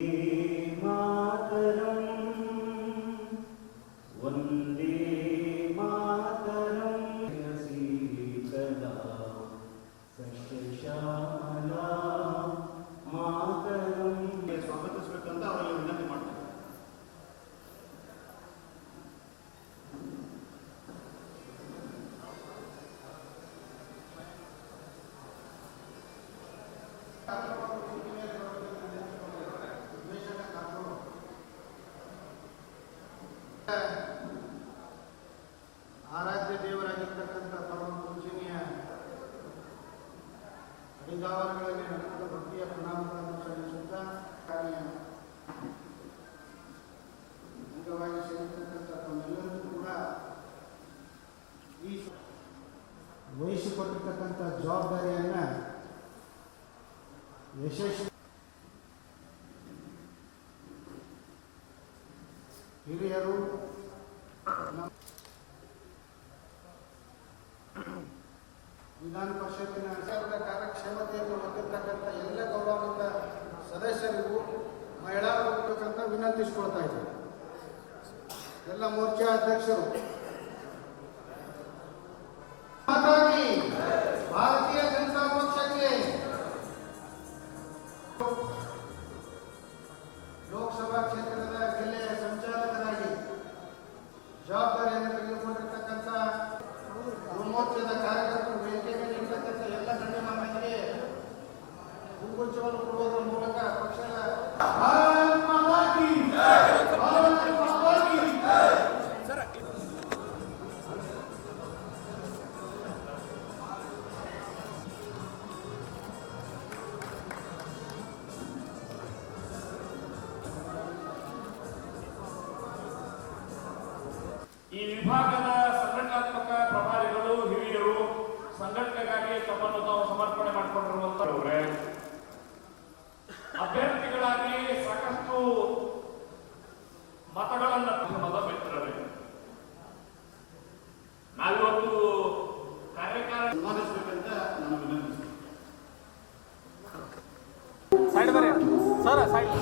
Thank you. ಅಡಿಗಾವಲುಗಳಲ್ಲಿ ನಡೆದ ಭಕ್ತಿಯ ಪರಿಣಾಮಗಳನ್ನು ಸಲ್ಲಿಸುತ್ತಾ ಕಾರ್ಯ ಅಂಗವಾಗಿ ಸೇರಿರ್ತಕ್ಕಂಥ ಕೂಡ ಈ ವಹಿಸಿಕೊಟ್ಟಿರ್ತಕ್ಕಂಥ ಜವಾಬ್ದಾರಿಯನ್ನು ಯಶಸ್ವಿ ಹಿರಿಯರು ವಿಧಾನ ಪರಿಷತ್ತಿನ ವಿನಂತಿಸ್ಕೊಳ್ತಾ ಇದ್ದಾರೆ ಎಲ್ಲ ಮೋರ್ಚಾ ಅಧ್ಯಕ್ಷರು. ಭಾರತೀಯ ಜನತಾ ಪಕ್ಷಕ್ಕೆ ಲೋಕಸಭಾ ಕ್ಷೇತ್ರದ ಜಿಲ್ಲೆಯ ಸಂಚಾಲಕರಾಗಿ ಜವಾಬ್ದಾರಿಯನ್ನು ತೆಗೆದುಕೊಂಡಿರ್ತಕ್ಕಂಥ ಮೋರ್ಚಾದ ಕಾರ್ಯಕರ್ತರು ವೇದಿಕೆ ಮೇಲೆ ಇರ್ತಕ್ಕಂಥ ಎಲ್ಲ ಗಣ್ಯಮಾನ್ಯರಿಗೆ ಹೂಗುಚ್ಛವನ್ನು ವಿಭಾಗದ ಸಂಘಟನಾತ್ಮಕ ಪ್ರಭಾರಿಗಳು, ಹಿರಿಯರು ಸಂಘಟನೆಗಾಗಿ ತಮ್ಮನ್ನು ತಾವು ಸಮರ್ಪಣೆ ಮಾಡಿಕೊಂಡಿರುವಂತವರೇ ಅಭ್ಯರ್ಥಿಗಳಾಗಿ ಸಾಕಷ್ಟು ಮತಗಳನ್ನು ಮತ ಮಿತ್ರರೇ ನಾವಿವತ್ತು ಕಾರ್ಯಕಾರ ಸನ್ಮಾನಿಸಬೇಕಂತ ನಾನು ವಿನಂತಿಸ್ತೇನೆ. Sir side